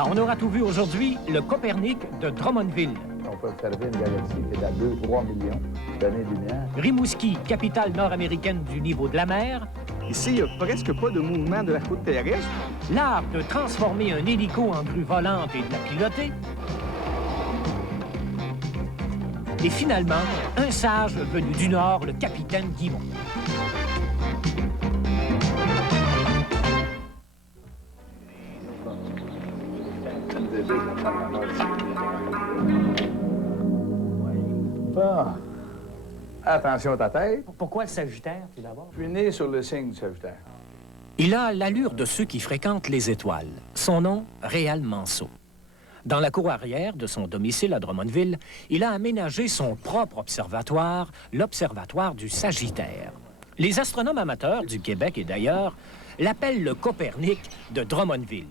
Ah, on aura tout vu aujourd'hui, le Copernic de Drummondville. On peut observer une galaxie qui est à 2-3 millions d'années-lumière. Rimouski, capitale nord-américaine du niveau de la mer. Ici, il n'y a presque pas de mouvement de la croûte terrestre. L'art de transformer un hélico en grue volante et de la piloter. Et finalement, un sage venu du Nord, le capitaine Guimond. Bon. Attention à ta tête. Pourquoi le Sagittaire, tout d'abord? Je suis né sur le signe du Sagittaire. Il a l'allure de ceux qui fréquentent les étoiles. Son nom, Réal Manceau. Dans la cour arrière de son domicile à Drummondville, il a aménagé son propre observatoire, l'Observatoire du Sagittaire. Les astronomes amateurs du Québec et d'ailleurs l'appellent le Copernic de Drummondville.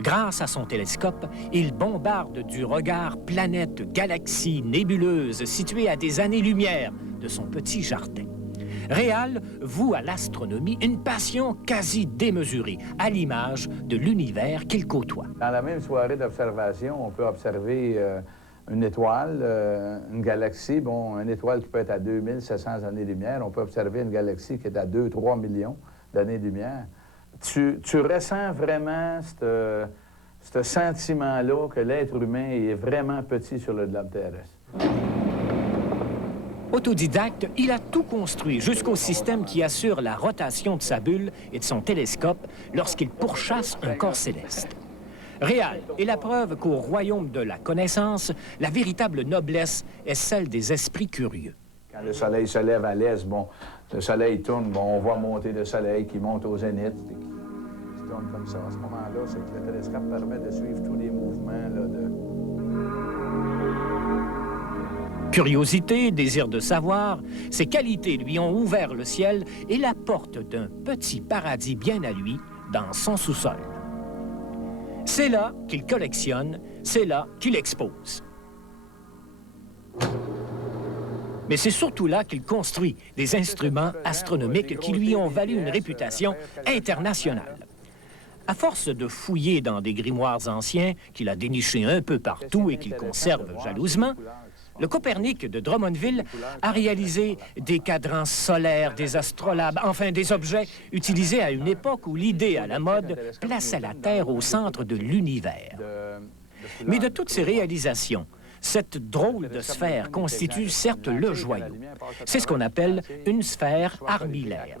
Grâce à son télescope, il bombarde du regard planètes, galaxies, nébuleuses situées à des années-lumière de son petit jardin. Réal voue à l'astronomie une passion quasi démesurée, à l'image de l'univers qu'il côtoie. Dans la même soirée d'observation, on peut observer une étoile, une galaxie. Bon, une étoile qui peut être à 2700 années-lumière. On peut observer une galaxie qui est à 2-3 millions d'années-lumière. Tu ressens vraiment ce sentiment-là que l'être humain est vraiment petit sur le globe terrestre. Autodidacte, il a tout construit jusqu'au système qui assure la rotation de sa bulle et de son télescope lorsqu'il pourchasse un corps céleste. Réal est la preuve qu'au royaume de la connaissance, la véritable noblesse est celle des esprits curieux. Quand le soleil se lève à l'est, bon, le soleil tourne, bon, on voit monter le soleil qui monte au zénith, qui tourne comme ça. À ce moment-là, c'est que le télescope permet de suivre tous les mouvements là, Curiosité, désir de savoir, ces qualités lui ont ouvert le ciel et la porte d'un petit paradis bien à lui dans son sous-sol. C'est là qu'il collectionne, c'est là qu'il expose. Mais c'est surtout là qu'il construit des instruments astronomiques qui lui ont valu une réputation internationale. À force de fouiller dans des grimoires anciens qu'il a dénichés un peu partout et qu'il conserve jalousement, le Copernic de Drummondville a réalisé des cadrans solaires, des astrolabes, enfin des objets utilisés à une époque où l'idée à la mode plaçait la Terre au centre de l'univers. Mais de toutes ces réalisations, cette drôle de sphère constitue certes le joyau. C'est ce qu'on appelle une sphère armillaire.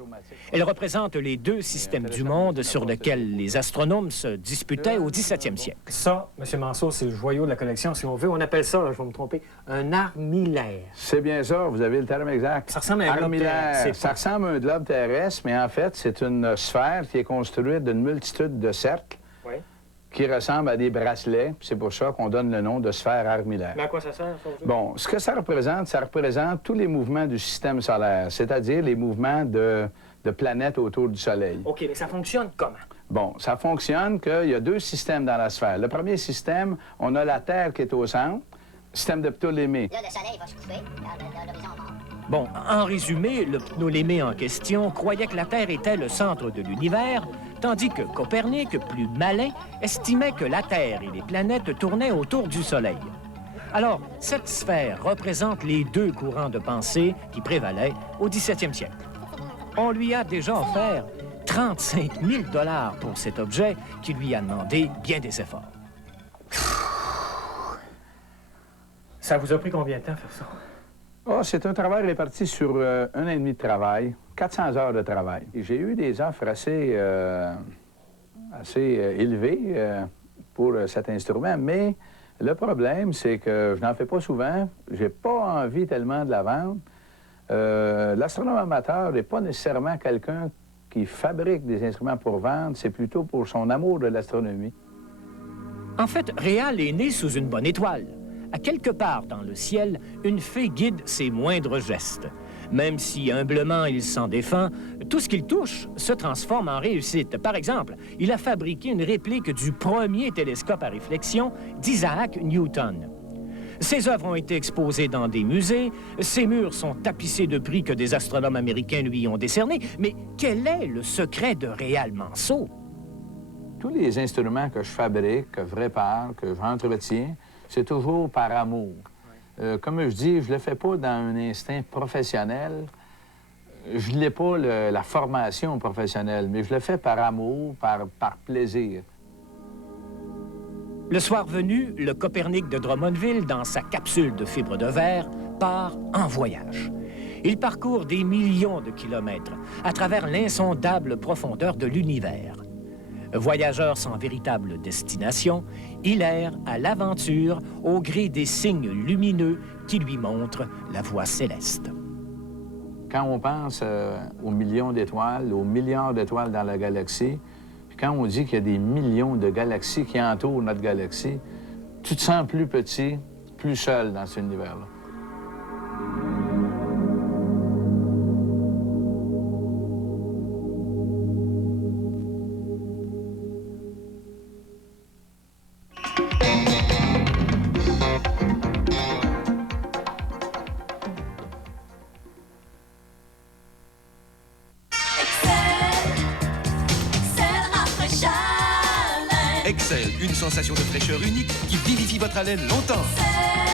Elle représente les deux systèmes du monde sur lesquels les astronomes se disputaient au 17e siècle. Ça, M. Manceau, c'est le joyau de la collection, si on veut. On appelle ça, là, je vais me tromper, un armillaire. C'est bien ça, vous avez le terme exact. Ça ressemble à un globe terrestre. Ça ressemble à un globe terrestre, mais en fait, c'est une sphère qui est construite d'une multitude de cercles qui ressemblent à des bracelets. C'est pour ça qu'on donne le nom de sphère armillaire. Mais à quoi ça sert, ça? Bon, ce que ça représente tous les mouvements du système solaire, c'est-à-dire les mouvements de planètes autour du Soleil. OK, mais ça fonctionne comment? Bon, ça fonctionne qu'il y a deux systèmes dans la sphère. Le premier système, on a la Terre qui est au centre, système de Ptolémée. Là, le soleil va se couper, l'horizon mort. Bon, en résumé, le Ptolémée en question croyait que la Terre était le centre de l'univers, tandis que Copernic, plus malin, estimait que la Terre et les planètes tournaient autour du Soleil. Alors, cette sphère représente les deux courants de pensée qui prévalaient au 17e siècle. On lui a déjà offert 35 000 $ pour cet objet qui lui a demandé bien des efforts. Ça vous a pris combien de temps faire ça? Oh, c'est un travail réparti sur 1 an et demi de travail, 400 heures de travail. J'ai eu des offres assez élevées pour cet instrument, mais le problème, c'est que je n'en fais pas souvent. J'ai pas envie tellement de la vendre. L'astronome amateur n'est pas nécessairement quelqu'un qui fabrique des instruments pour vendre, c'est plutôt pour son amour de l'astronomie. En fait, Réal est né sous une bonne étoile. À quelque part dans le ciel, une fée guide ses moindres gestes. Même si humblement il s'en défend, tout ce qu'il touche se transforme en réussite. Par exemple, il a fabriqué une réplique du premier télescope à réflexion d'Isaac Newton. Ses œuvres ont été exposées dans des musées, ses murs sont tapissés de prix que des astronomes américains lui ont décernés. Mais quel est le secret de Réal Manceau? Tous les instruments que je fabrique, que je répare, que j'entretiens, c'est toujours par amour. Comme je dis, je ne le fais pas dans un instinct professionnel. Je n'ai pas la formation professionnelle, mais je le fais par amour, par plaisir. Le soir venu, le Copernic de Drummondville, dans sa capsule de fibre de verre, part en voyage. Il parcourt des millions de kilomètres à travers l'insondable profondeur de l'univers. Voyageur sans véritable destination, il erre à l'aventure au gré des signes lumineux qui lui montrent la voie céleste. Quand on pense aux millions d'étoiles, aux milliards d'étoiles dans la galaxie, puis quand on dit qu'il y a des millions de galaxies qui entourent notre galaxie, tu te sens plus petit, plus seul dans cet univers-là. Excel, une sensation de fraîcheur unique qui vivifie votre haleine longtemps.